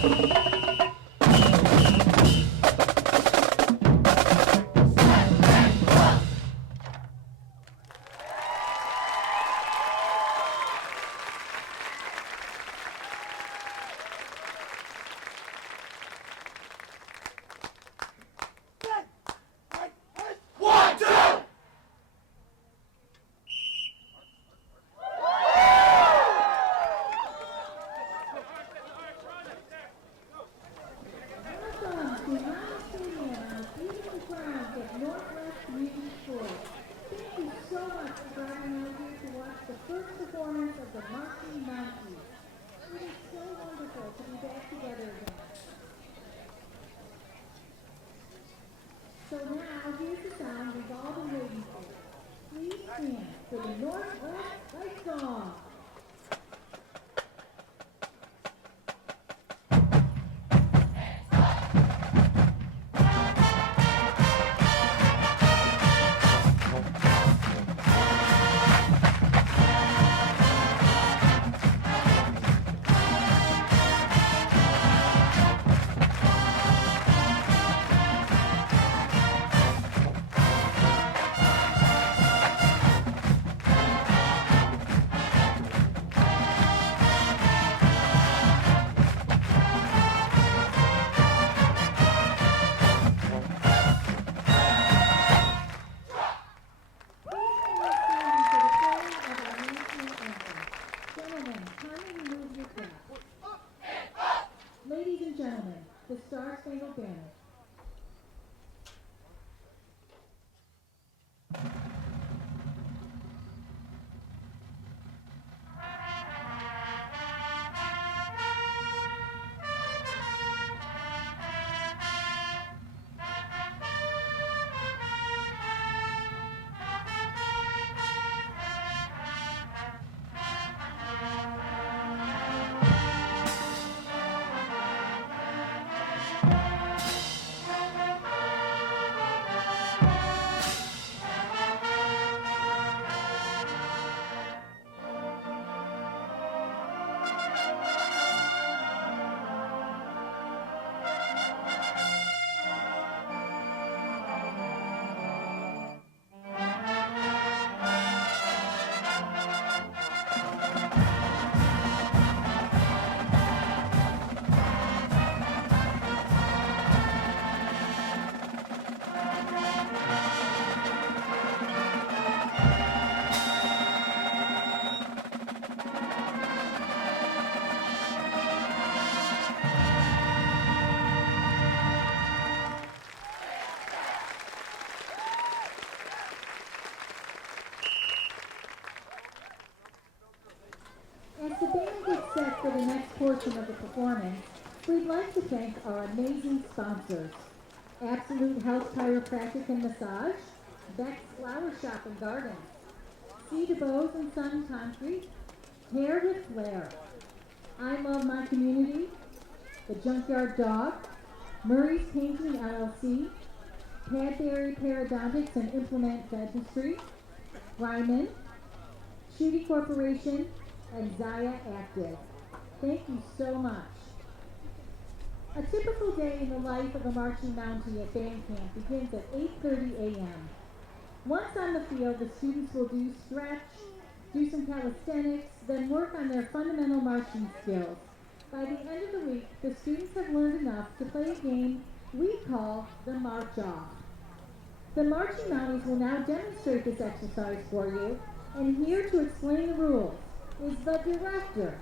So now, here's the sound we've all been waiting for. Please stand for the Northwest Light Song. Ladies and gentlemen, the Star-Spangled Banner. As the band gets set for the next portion of the performance, we'd like to thank our amazing sponsors: Absolute Health Chiropractic and Massage, Beck's Flower Shop and Garden, C. DeBose and Son Concrete, Hair with Flair, I Love My Community, The Junkyard Dog, Murray's Painting LLC, Padbury Parodontics and Implement Dentistry, Ryman, Shooty Corporation, and Zaya Active. Thank you so much. A typical day in the life of a marching Mountie at band camp begins at 8:30 a.m. Once on the field, the students will do stretch, do some calisthenics, then work on their fundamental marching skills. By the end of the week, the students have learned enough to play a game we call the March Off. The marching Mounties will now demonstrate this exercise for you, and here to explain the rules is the director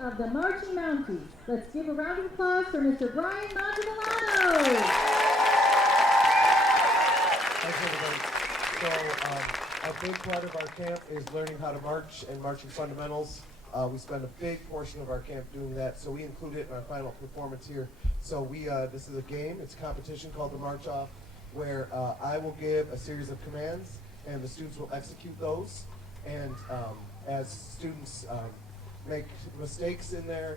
of the Marching Mounties. Let's give a round of applause for Mr. Brian Montemilano. Thanks, everybody. So, a big part of our camp is learning how to march and marching fundamentals. We spend a big portion of our camp doing that, so we include it in our final performance here. So this is a game, it's a competition called the March Off, where I will give a series of commands, and the students will execute those. And as students make mistakes in their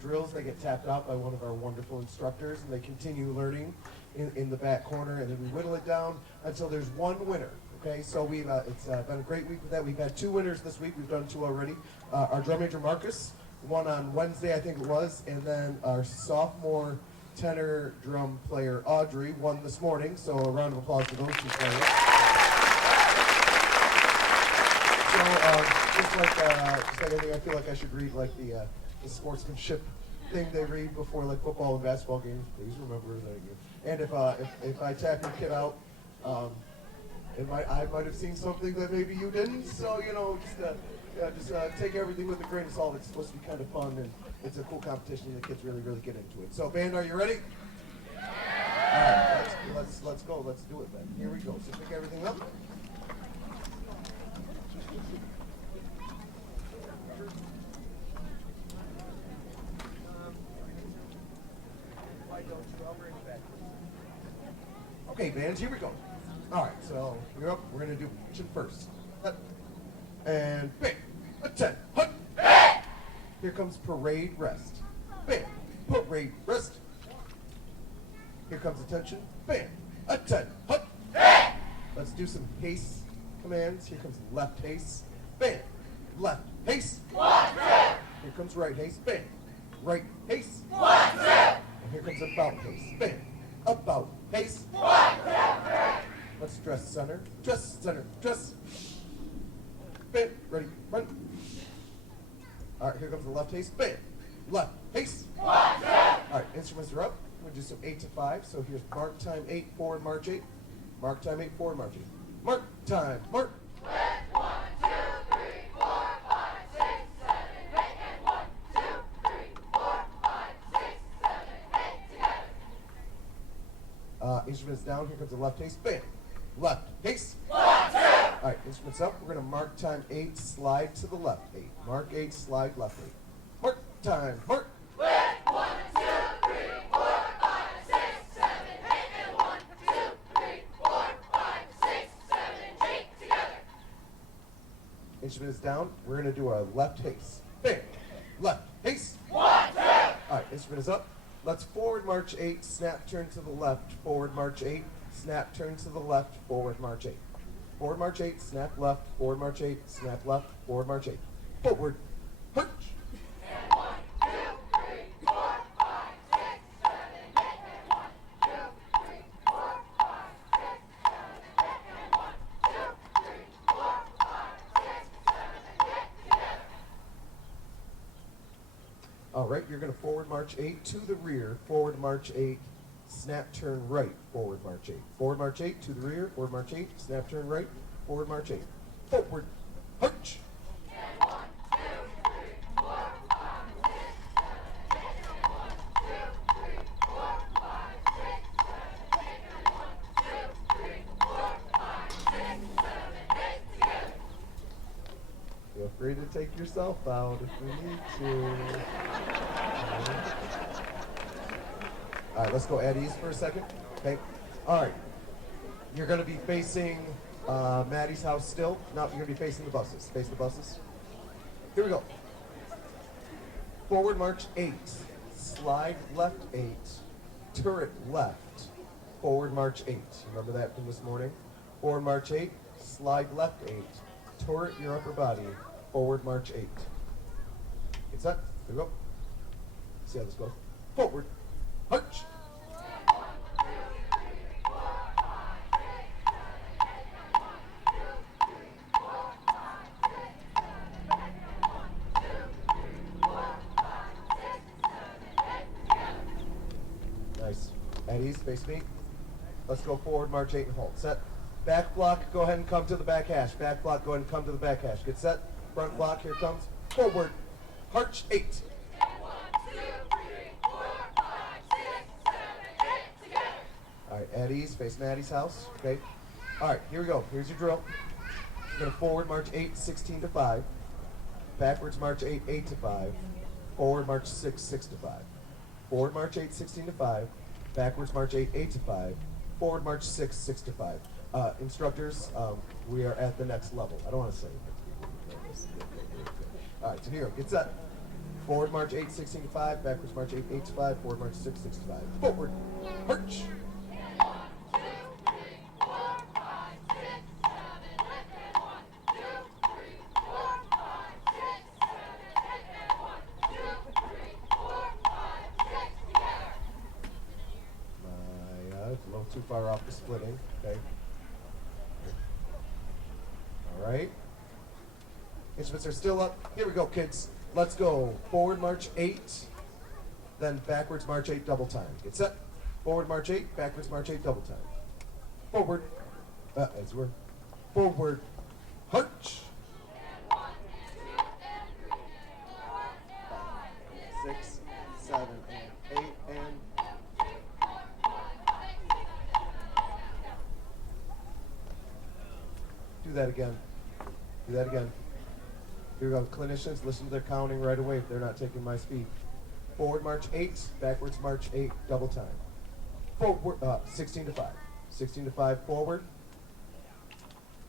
drills, they get tapped out by one of our wonderful instructors, and they continue learning in the back corner, and then we whittle it down until there's one winner. Okay, so it's been a great week with that. We've had 2 winners this week. We've done 2 already. Our drum major Marcus won on Wednesday, I think it was, and then our sophomore tenor drum player Audrey won this morning. So a round of applause for those two players. So just like anything, I feel like I should read like the sportsmanship thing they read before like football and basketball games. Please remember that. And if I tap your kid out, I might have seen something that maybe you didn't. So just take everything with a grain of salt. It's supposed to be kind of fun, and it's a cool competition. The kids really get into it. So band, are you ready? All right, let's go. Let's do it then. Here we go. So pick everything up. Okay, bands, here we go. All right, so you're up. We're going to do action first. And bang, a 10, hut. Here comes parade rest. Bam, parade rest. Here comes attention. Bam, a 10, hut. Let's do some haste commands. Here comes left haste. Bam, left haste. Here comes right haste. Bam, right haste. And here comes about haste. Bam, about haste. Let's dress center. Dress center. Dress. Bam. Ready. Run. All right. Here comes the left haste. Bam. Left haste. All right. Instruments are up. We'll do some 8 to 5. So here's mark time 8, forward march 8. Mark time 8, forward march 8. Mark time. Mark. 1, 2, 3, 4, 5, 6, 7, 8, and 1, 2, 3, 4, 5, 6, 7, 8 together. Instruments down. Here comes the left haste. Bam. Left haste. All right, instruments up. We're going to mark time 8, slide to the left 8. Mark 8, slide left 8. Mark time. Mark. 1, 2, 3, 4, 5, 6, 7, 8, and 1, 2, 3, 4, 5, 6, 7, 8 together. Instruments down. We're going to do a left haste. Bam. Left haste. 1, 2. All right, instrument is up. Let's forward march 8, snap turn to the left, forward march 8, snap turn to the left, forward march 8. Forward march 8, snap left, forward march 8, snap left, forward march 8. Forward, march. 1, 2, 3, 4, 5, 6, 7, 8, and 1, 2, 3, 4, 5, 6, 7, 8, and 1, 2, 3, 4, 5, 6, 7, 8 together. All right, you're going to forward march 8 to the rear, forward march 8, snap turn right, forward march 8. Forward march 8 to the rear, forward march 8, snap turn right, forward march 8. Forward, march. 1, 2, 3, 4, 5, 6, 7, 8, and 1, 2, 3, 4, 5, 6, 7, 8, and 1, 2, 3, 4, 5, 6, 7, 8 together. Feel free to take yourself out if you need to. All right, let's go at ease for a second. Okay. All right. You're going to be facing Maddie's house still. No, you're going to be facing the buses. Face the buses. Here we go. Forward march 8. Slide left 8. Turret left. Forward march 8. Remember that from this morning? Forward march 8. Slide left 8. Turret your upper body. Forward march 8. Get set. Here we go. See how this goes. Forward. March. 1, 2, 3, 4, 5, 6, 7, 8, and 1, 2, 3, 4, 5, 6, 7, 8, and 1, 2, 3, 4, 5, 6, 7, 8 together. Nice. At ease, face me. Let's go forward, march 8 and hold. Set. Back block, go ahead and come to the back hash. Back block, go ahead and come to the back hash. Get set. Front block, here comes. Forward. March 8. 1, 2, 3, 4, 5, 6, 7, 8 together. All right, at ease, face Maddie's house. Okay. All right, here we go. Here's your drill. You're going to forward march 8, 16 to 5. Backwards march 8, 8 to 5. Forward march 6, 6 to 5. Forward march 8, 16 to 5. Backwards march 8, 8 to 5. Forward march 6, 6 to 5. Instructors, we are at the next level. I don't want to say it. All right, so here, get set. Forward march 8, 16 to 5. Backwards march 8, 8 to 5. Forward march 6, 6 to 5. Forward, march. 1, 2, 3, 4, 5, 6, 7, 8, and 1, 2, 3, 4, 5, 6, 7, 8, and 1, 2, too far off the splitting. Okay. All right. Instruments are still up. Here we go, kids. Let's go. Forward march 8, then backwards march 8 double time. Get set. Forward march 8, backwards march 8 double time. Forward. As we're forward. March. 6, 7, and 8, and do that again. Do that again. Here we go. Clinicians, listen to their counting right away if they're not taking my speed. Forward march 8, backwards march 8, double time. Forward, 16 to 5. 16 to 5 forward,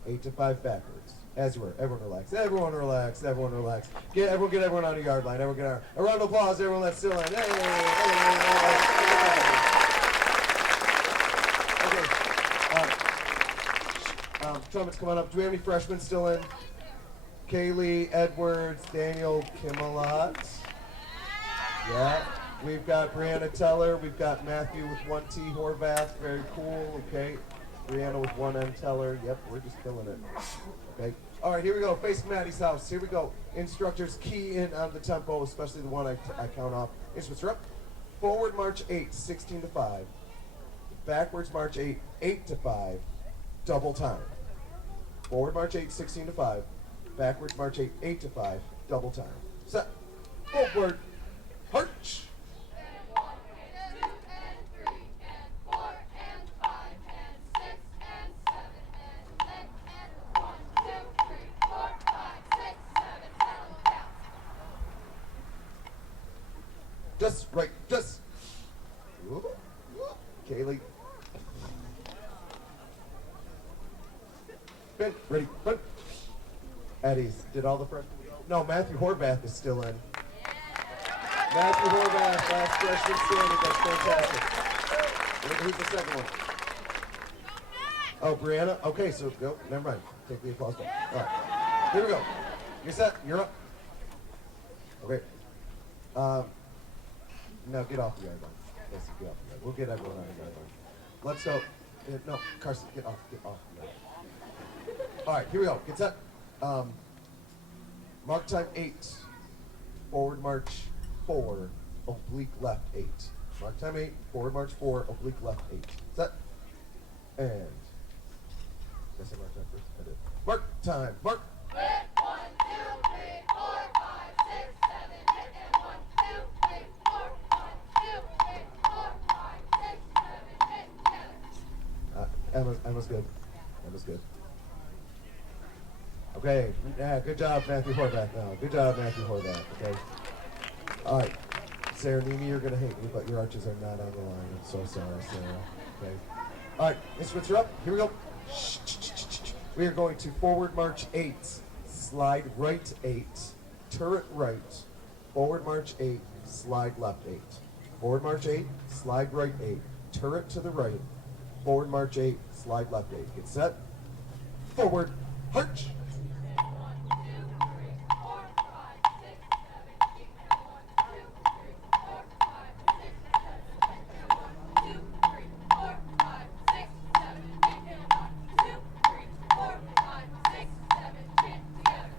8 to 5 backwards. As you were. Everyone relax. Everyone relax. Everyone relax. Get everyone on the yard line. Everyone get a round of applause. Everyone that's still in. Hey, okay. Trumpets, come on up. Do we have any freshmen still in? Kaylee, Edwards, Daniel, Kimalat. Yeah. We've got Brianna Teller. We've got Matthew with 1 T, Horvath. Very cool. Okay. Brianna with 1 N Teller. Yep, we're just killing it. Okay. All right, here we go. Facing Maddie's house. Here we go. Instructors key in on the tempo, especially the one I count off. Instruments are up. Forward march 8, 16 to 5. Backwards march 8, 8 to 5. Double time. Forward march 8, 16 to 5. Backwards march 8, 8 to 5. Double time. Set. Forward. March. Just right, just. Kaylee. Ben, ready, run. Eddie's, did all the freshmen go? No, Matthew Horvath is still in. Matthew Horvath, last freshman standing, that's fantastic. Who's the second one? Oh, Brianna? Okay, so go, never mind. Take the applause back. All right, here we go. You're set, you're up. Okay. No, get off the yard line. Yes, get off the yard. We'll get everyone on the yard line. Let's go. No, Carson, get off the yard. All right, here we go. Get set. Mark time 8. Forward march 4. Oblique left 8. Mark time 8. Forward march 4. Oblique left 8. Set. And. Did I say mark time first? I did. Mark time. Mark. 1, 2, 3, 4, 5, 6, 7, 8, and 1, 2, 3, 4, 5, 2, 3, 4, 5, 6, 7, 8, Emma's good. Emma's good. Okay, yeah, good job, Matthew Horvath now. Good job, Matthew Horvath, okay? All right, Sarah, Nimi, you're going to hate me, but your arches are not on the line. I'm so sorry, Sarah, okay? All right, instruments are up. Here we go. We are going to forward march 8, slide right 8, turret right, forward march 8, slide left 8. Forward march 8, slide right 8, turret to the right, forward march 8, slide left 8. Get set. Forward, march. 1, 2, 3, 4, 5, 6, 7, 8, and 1, 2, 3, 4, 5, 6, 7, 8, and 1, 2, 3, 4, 5, 6, 7, 8, and 1, 2, 3, 4, 5, 6, 7, chant together.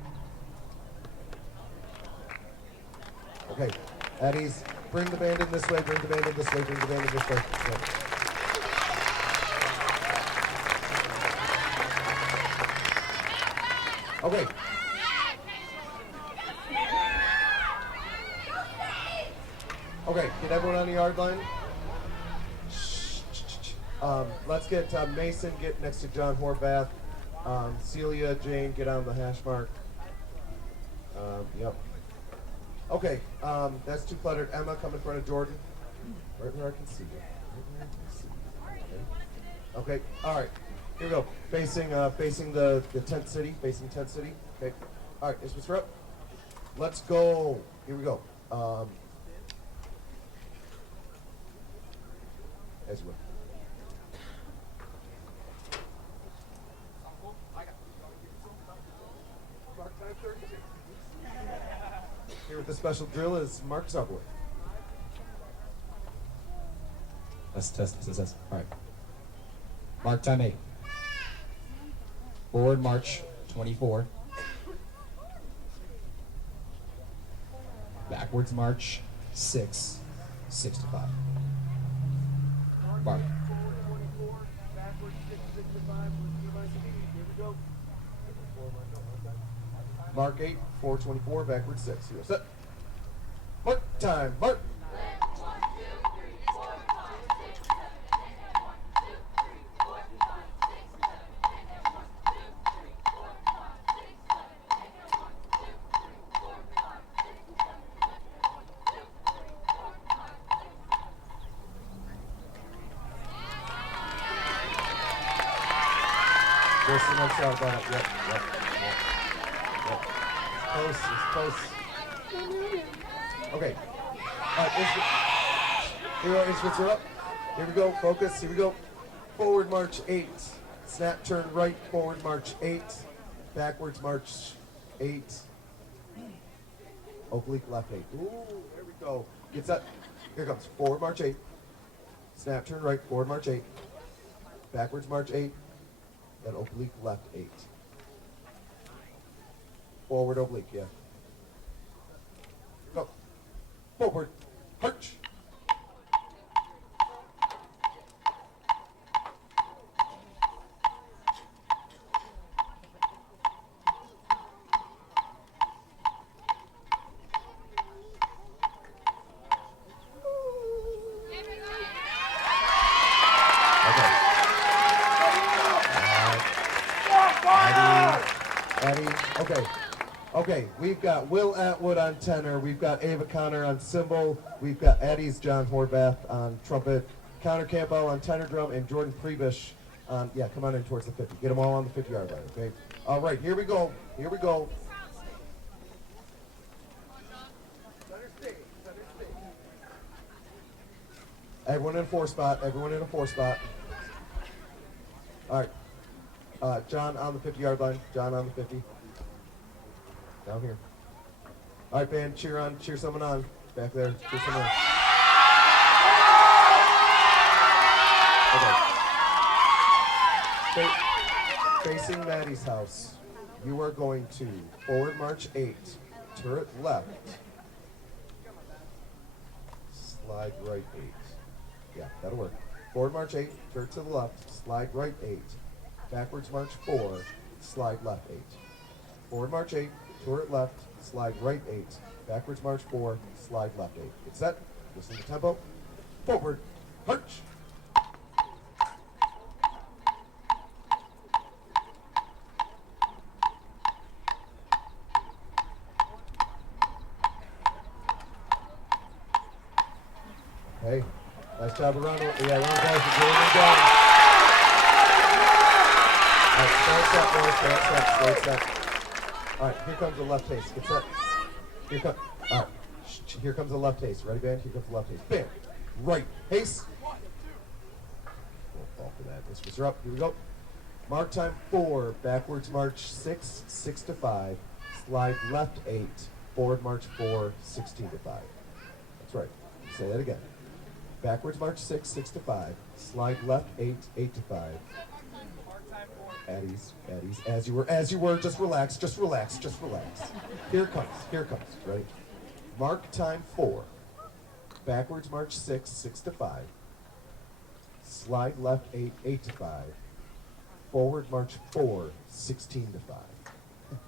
Okay, Eddie's, bring the band in this way, bring the band in this way, bring the band in this way. Okay. Okay. Okay, get everyone on the yard line. Let's get Mason, get next to John Horvath. Celia, Jane, get on the hash mark. Yep. Okay, that's too cluttered. Emma, come in front of Jordan. Right where I can see you. Right where I can see you. Okay, all right. Here we go. Facing the tent city. Facing tent city. Okay. All right. This was up. Let's go. Here we go. As well. Here with the special drill is Mark Subway. Test. All right. Mark time 8. Forward march 24. Backwards march 6, 6 to 5. Mark. Mark 8, 424, backwards 6. You're set. Mark time, mark. Just the next shot, got it. Yep. Close, it's close. Okay. All right, here we go, instruments are up. Here we go, focus, here we go. Forward march 8. Snap turn right, forward march 8. Backwards march 8. Oblique left 8. Ooh, here we go. Get set. Here it comes. Forward march 8. Snap turn right, forward march 8. Backwards march 8. Then oblique left 8. Forward oblique, yeah. Go. Forward. Arch. Okay. Eddie. Okay. Okay, we've got Will Atwood on tenor, we've got Ava Connor on cymbal, we've got Eddie's John Horvath on trumpet, Connor Campbell on tenor drum, and Jordan Prebish on, yeah, come on in towards the 50. Get them all on the 50-yard line, okay? All right, here we go. Here we go. Everyone in a 4 spot. Everyone in a 4 spot. All right. John on the 50-yard line. John on the 50. Down here. All right, band, cheer on. Cheer someone on. Back there. Cheer someone on. Okay. Facing Maddie's house, you are going to forward march 8, turret left, slide right 8. Yeah, that'll work. Forward march 8, turret to the left, slide right 8. Backwards march 4, slide left 8. Forward march 8, turret left, slide right 8. Backwards march 4, slide left 8. Get set. Listen to tempo. Forward march. Hey, nice job around. Yeah, round of applause for Jordan McDowell. All right, stand set. All right, here comes the left taste. Get set. Here comes. All right, here comes the left taste. Ready, band? Here comes the left taste. Bam. Right taste. We'll fall for that. Instruments are up. Here we go. Mark time 4. Backwards march 6, 6 to 5. Slide left 8. Forward march 4, 16 to 5. That's right. Say that again. Backwards march 6, 6 to 5. Slide left 8, 8 to 5. Addies, as you were, just relax. Here it comes, ready? Mark time 4. Backwards march 6, 6 to 5. Slide left 8, 8 to 5. Forward march 4, 16 to 5. Here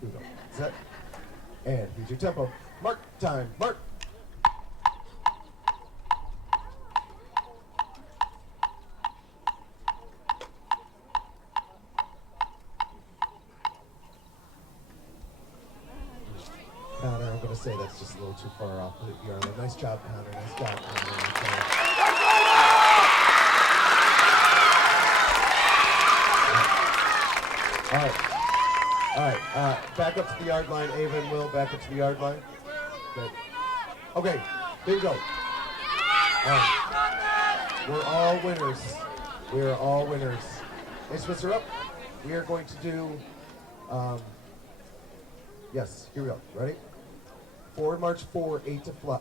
we go. Set. And here's your tempo. Mark time, mark. Connor, I'm going to say that's just a little too far off the yard. Nice job, Connor. Nice job, Connor. All right. Back up to the yard line. Ava and Will, back up to the yard line. Good. Okay, here we go. We're all winners. We are all winners. Instruments are up. We are going to do, yes, here we go. Ready? Forward march 4, 8 to 5,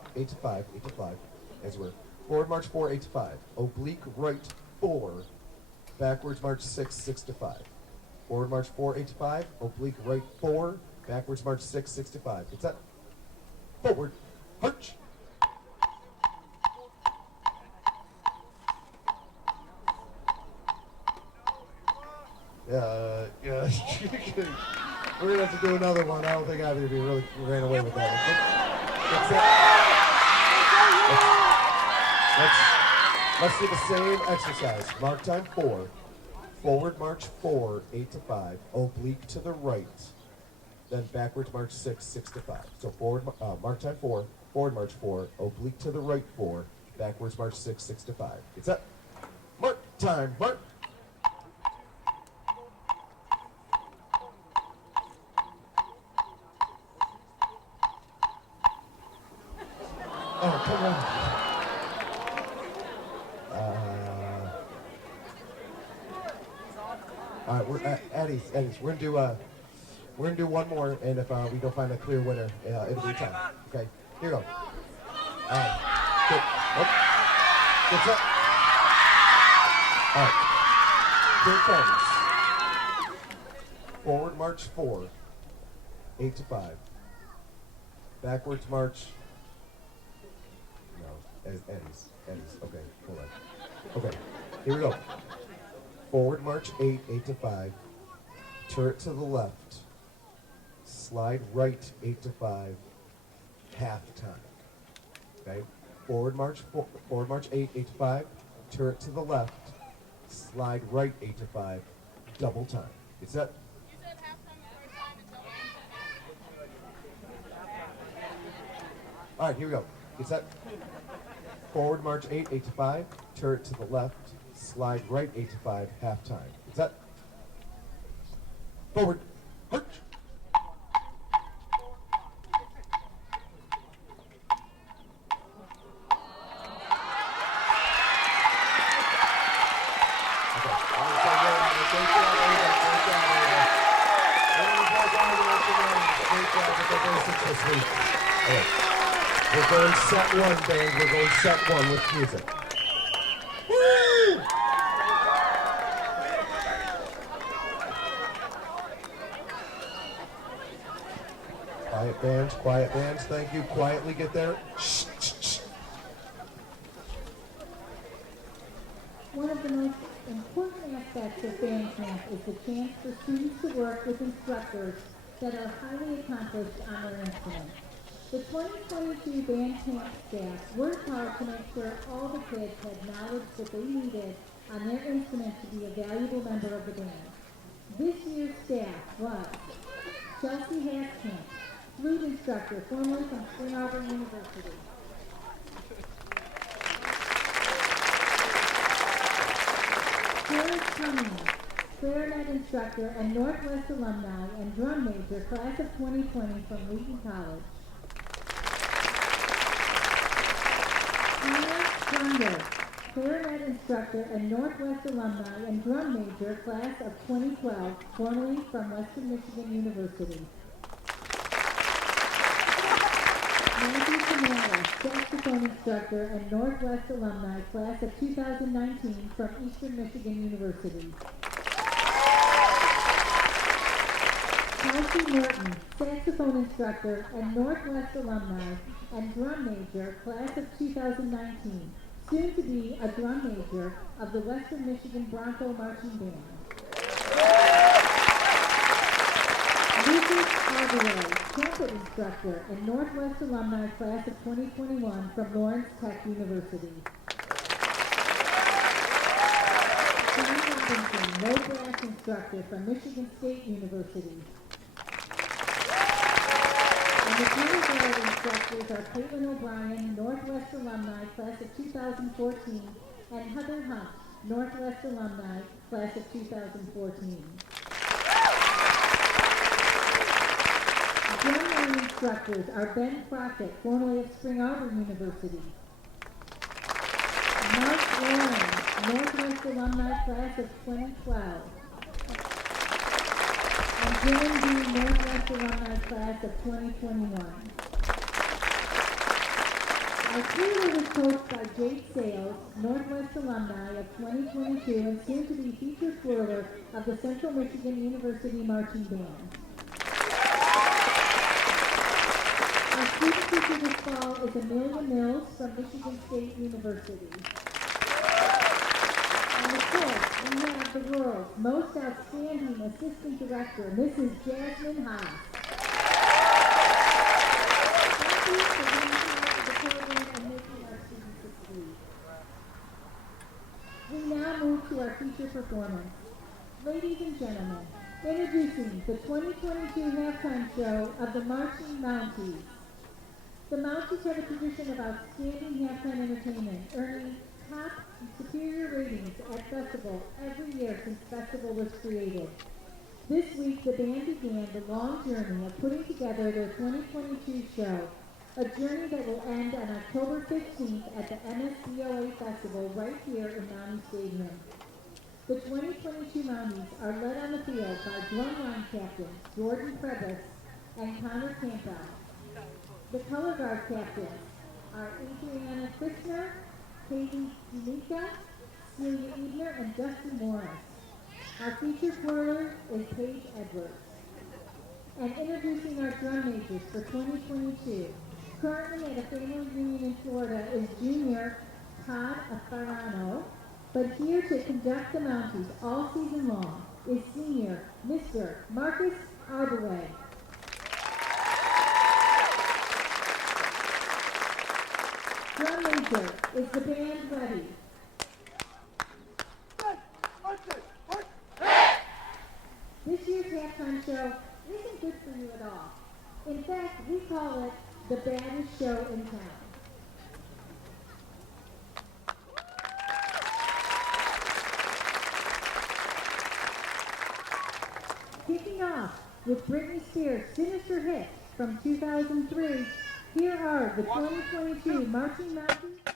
as we're. Forward march 4, 8 to 5. Oblique right 4, backwards march 6, 6 to 5. Forward march 4, 8 to 5. Oblique right 4. Backwards march 6, 6 to 5. Get set. Forward march. Yeah. We're gonna have to do another one. I don't think either of you really ran away with that one. Let's do the same exercise. Mark time 4. Forward march 4, 8 to 5. Oblique to the right. Then backwards march 6, 6 to 5. So forward mark time 4. Forward march 4. Oblique to the right 4. Backwards march 6, 6 to 5. Get set. Mark time. Mark. Oh, come on. All right, we're Eddie's. We're gonna do one more, and if we don't find a clear winner, it'll be time. Okay, here we go. All right, good. Good set. All right, here it comes. Forward march 4, 8 to 5. Backwards march. Eddie's. Okay, hold on. Okay, here we go. Forward march 8, 8 to 5. Turret to the left. Slide right 8 to 5. Half time. Okay. Forward march 8, 8 to 5. Turret to the left. Slide right 8 to 5. Double time. Get set. You said halftime the first time and double time. All right, here we go. Get set. Forward march 8, 8 to 5. Turret to the left. Slide right 8 to 5. Half time. Get set. Forward march. We're going set 1, band. We're going set 1 with music. Woo! Quiet bands. Thank you. Quietly get there. Shh, shh, shh. One of the most important aspects of band camp is the chance for students to work with instructors that are highly accomplished on their instruments. The 2022 band camp staff worked hard to make sure all the kids had knowledge that they needed on their instrument to be a valuable member of the band. This year's staff was Chelsea Haskamp, flute instructor, formerly from Spring Arbor University. Paris Cummings, clarinet instructor and Northwest alumni and drum major, class of 2020 from Wheaton College. Hannah Thunder, clarinet instructor and Northwest alumni and drum major, class of 2012, formerly from Western Michigan University. Matthew Canada, saxophone instructor and Northwest alumni, class of 2019 from Eastern Michigan University. Kelsey Norton, saxophone instructor and Northwest alumni and drum major, class of 2019, soon to be a drum major of the Western Michigan Bronco Marching Band. Lucas Alvarez, trumpet instructor and Northwest alumni, class of 2021 from Lawrence Tech University. Sean Robinson, low brass instructor from Michigan State University. And the junior ballad instructors are Caitlin O'Brien, Northwest alumni, class of 2014, and Heather Hunt, Northwest alumni, class of 2014. Drumline instructors are Ben Crockett, formerly of Spring Arbor University. Mark Warren, Northwest alumni, class of 2012. And Dylan B, Northwest alumni, class of 2021. Our Our twirler was coached by Jake Sales, Northwest alumni of 2022 and soon to be featured twirler of the Central Michigan University Marching Band. Our student teacher this fall is Amelia Mills from Michigan State University. And of course, we have the world's most outstanding assistant director, Mrs. Jasmine Haas. Thank you for being part of the program and making our students succeed. We now move to our feature performance. Ladies and gentlemen, introducing the 2022 halftime show of the Marching Mounties. The Mounties have a tradition of outstanding halftime entertainment, earning top and superior ratings at festival every year since festival was created. This week, the band began the long journey of putting together their 2022 show, a journey that will end on October 15th at the MSDOA Festival right here in Mountie Stadium. The 2022 Mounties are led on the field by drumline captains Jordan Prebus and Connor Campbell. The color guard captains are Adriana Christner, Katie Unica, Celia Ebner, and Dustin Morris. Our featured twirler is Paige Edwards. And introducing our drum majors for 2022, currently at a family reunion in Florida is junior Todd Afarano, but here to conduct the Mounties all season long is senior Mr. Marcus Arbaway. Drum major, is the band ready? This year's halftime show isn't good for you at all. In fact, we call it the baddest show in town. Kicking off with Britney Spears' Sinister Hit from 2003, here are the 2022 Marching Mounties.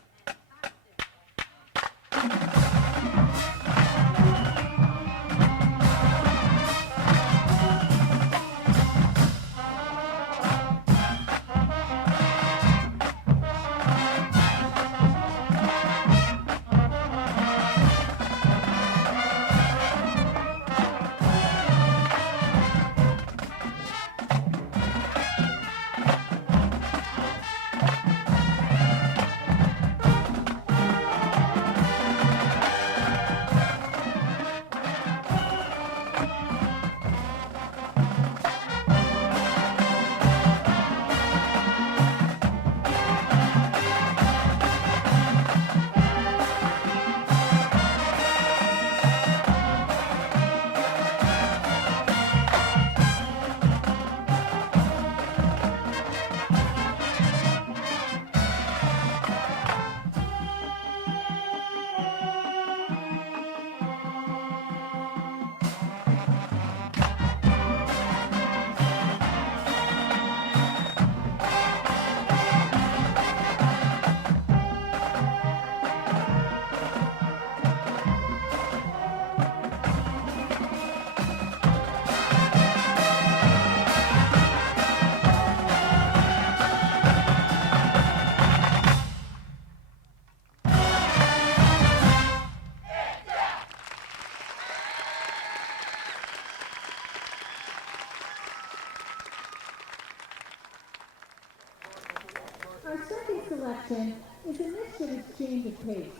Our second selection is a misfit exchange of pace.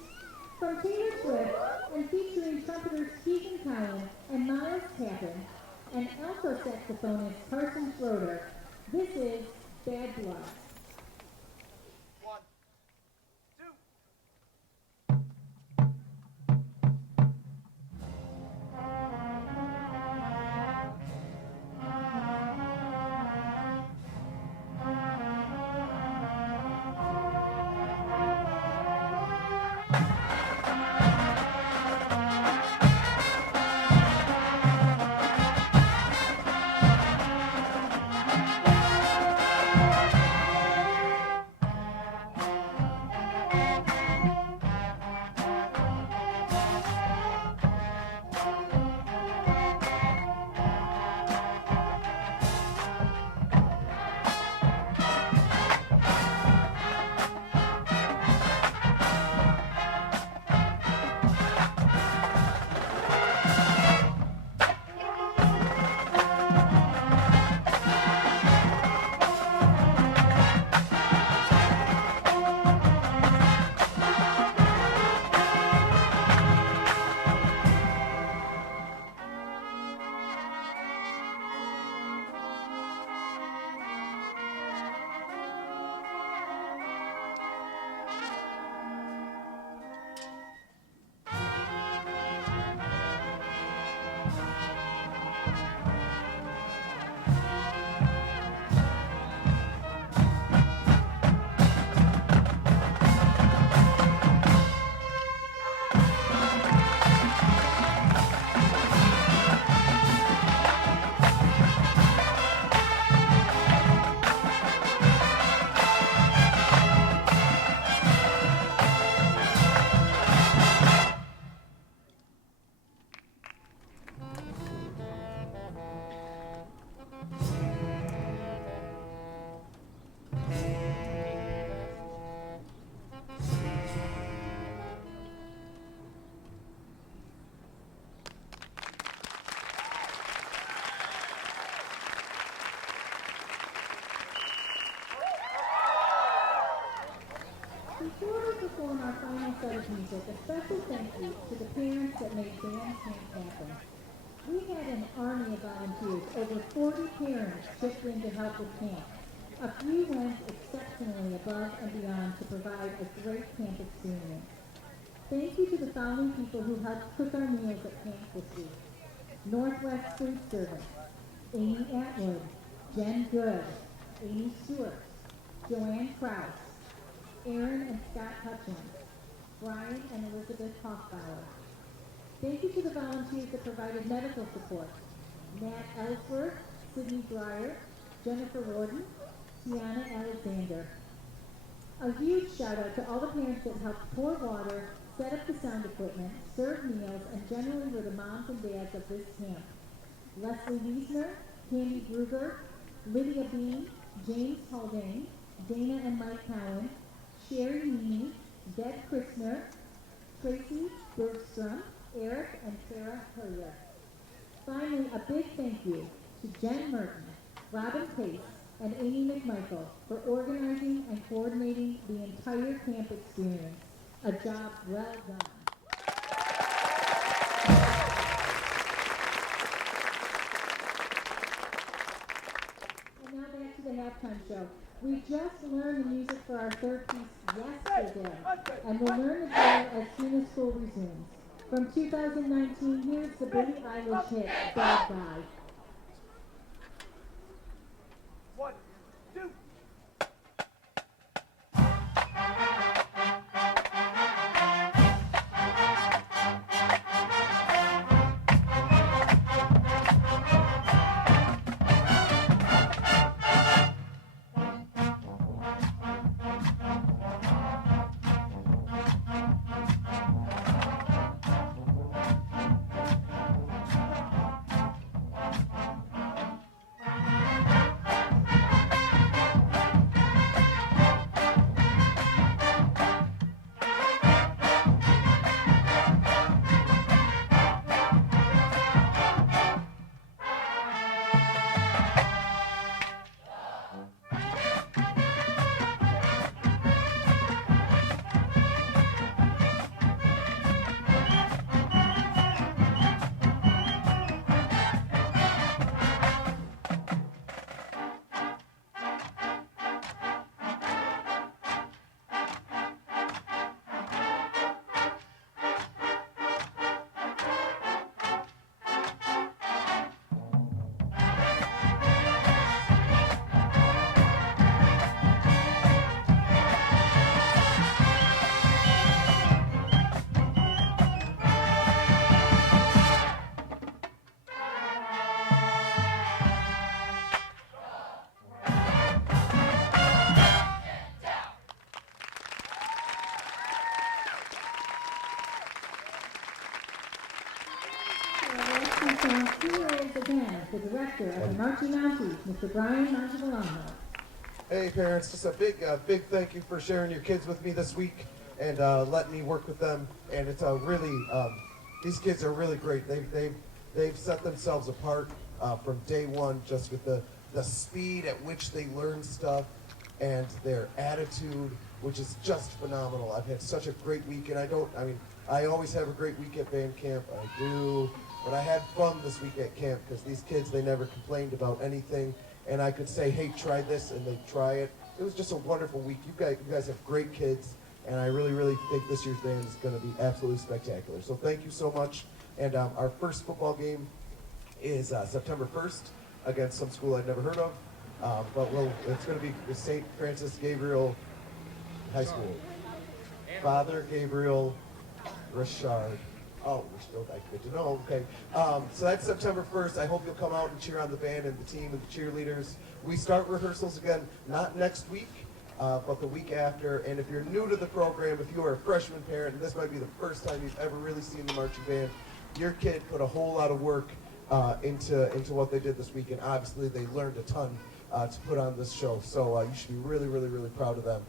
From Taylor Swift and featuring trumpeters Stephen Cowan and Miles Tappan and alto saxophonist Carson Schroeder, this is Bad Blood. Before we perform our final set of music, a special thank you to the parents that made band camp happen. We had an army of volunteers. Over 40 parents chipped in to help with camp. A few went exceptionally above and beyond to provide a great camp experience. Thank you to the following people who helped cook our meals at camp this week. Northwest Food Service, Amy Atwood, Jen Good, Amy Stewart, Joanne Krause, Aaron and Scott Hutchins, Brian and Elizabeth Hoffbauer. Thank you to the volunteers that provided medical support. Matt Ellsworth, Sydney Dreyer, Jennifer Warden, Tiana Alexander. A huge shout out to all the parents that helped pour water, set up the sound equipment, serve meals, and generally were the moms and dads of this camp. Leslie Wiesner, Candy Gruber, Lydia Bean, James Haldane, Dana and Mike Cowan, Sherry Meany, Deb Christner, Tracy Bergstrom, Eric and Sarah Hillier. Finally, a big thank you to Jen Merton, Robin Pace, and Amy McMichael for organizing and coordinating the entire camp experience. A job well done. And now back to the halftime show. We just learned the music for our third piece yesterday, and we'll learn the drill as soon as school resumes. From 2019, here's the Billie Eilish hit, Bad Guy. 1, 2. Here is again the director of the Marching Mounties, Mr. Brian Montevolano. Hey parents, just a big thank you for sharing your kids with me this week and letting me work with them. And it's these kids are really great. They've set themselves apart from day one, just with the speed at which they learn stuff and their attitude, which is just phenomenal. I've had such a great week, and I always have a great week at band camp. I do. But I had fun this week at camp because these kids, they never complained about anything. And I could say, hey, try this, and they'd try it. It was just a wonderful week. You guys have great kids, and I really think this year's band is going to be absolutely spectacular. So thank you so much. And our first football game is September 1st against some school I've never heard of. But it's going to be the St. Francis Gabriel High School. Father Gabriel Richard. Oh, we're still that good to know. Okay. So that's September 1st. I hope you'll come out and cheer on the band and the team and the cheerleaders. We start rehearsals again, not next week, but the week after. And if you're new to the program, if you are a freshman parent, and this might be the first time you've ever really seen the marching band, your kid put a whole lot of work into what they did this week. And obviously they learned a ton to put on this show. So you should be really proud of them,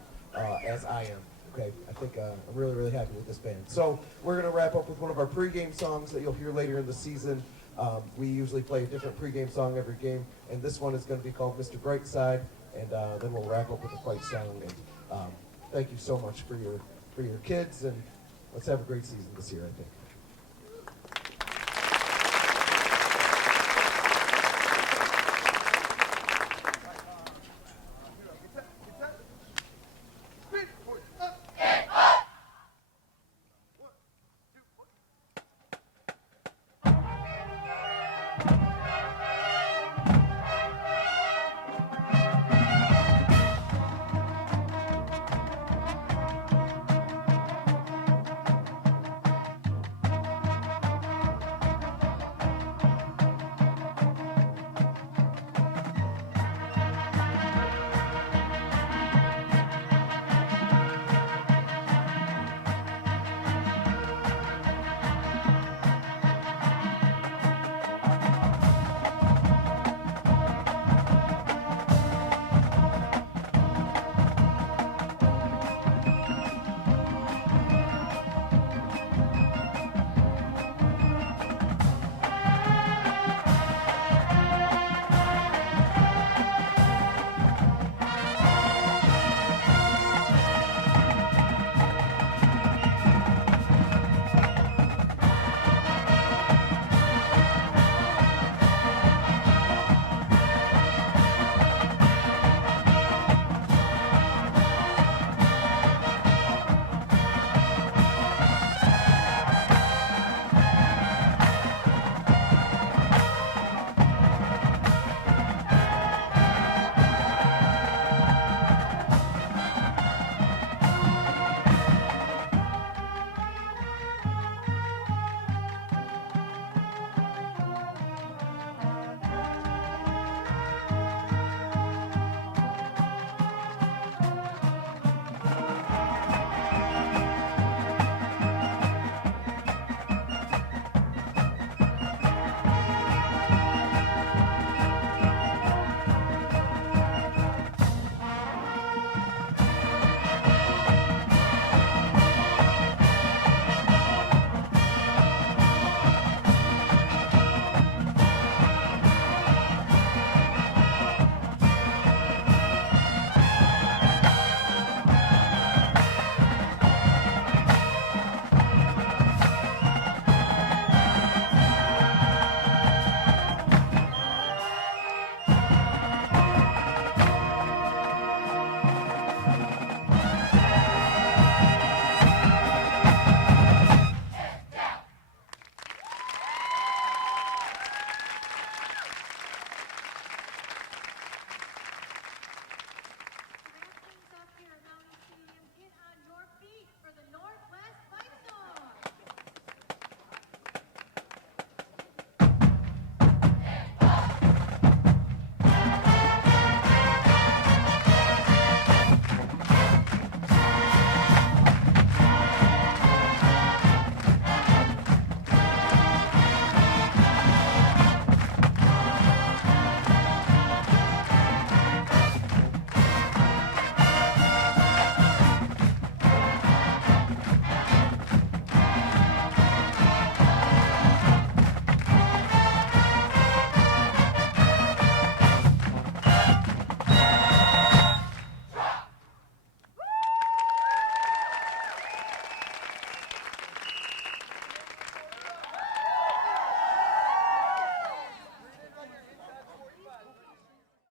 as I am. Okay, I think I'm really happy with this band. So we're going to wrap up with one of our pregame songs that you'll hear later in the season. We usually play a different pregame song every game, and this one is going to be called Mr. Brightside, and then we'll wrap up with a fight song. And thank you so much for your kids, and let's have a great season this year, I think.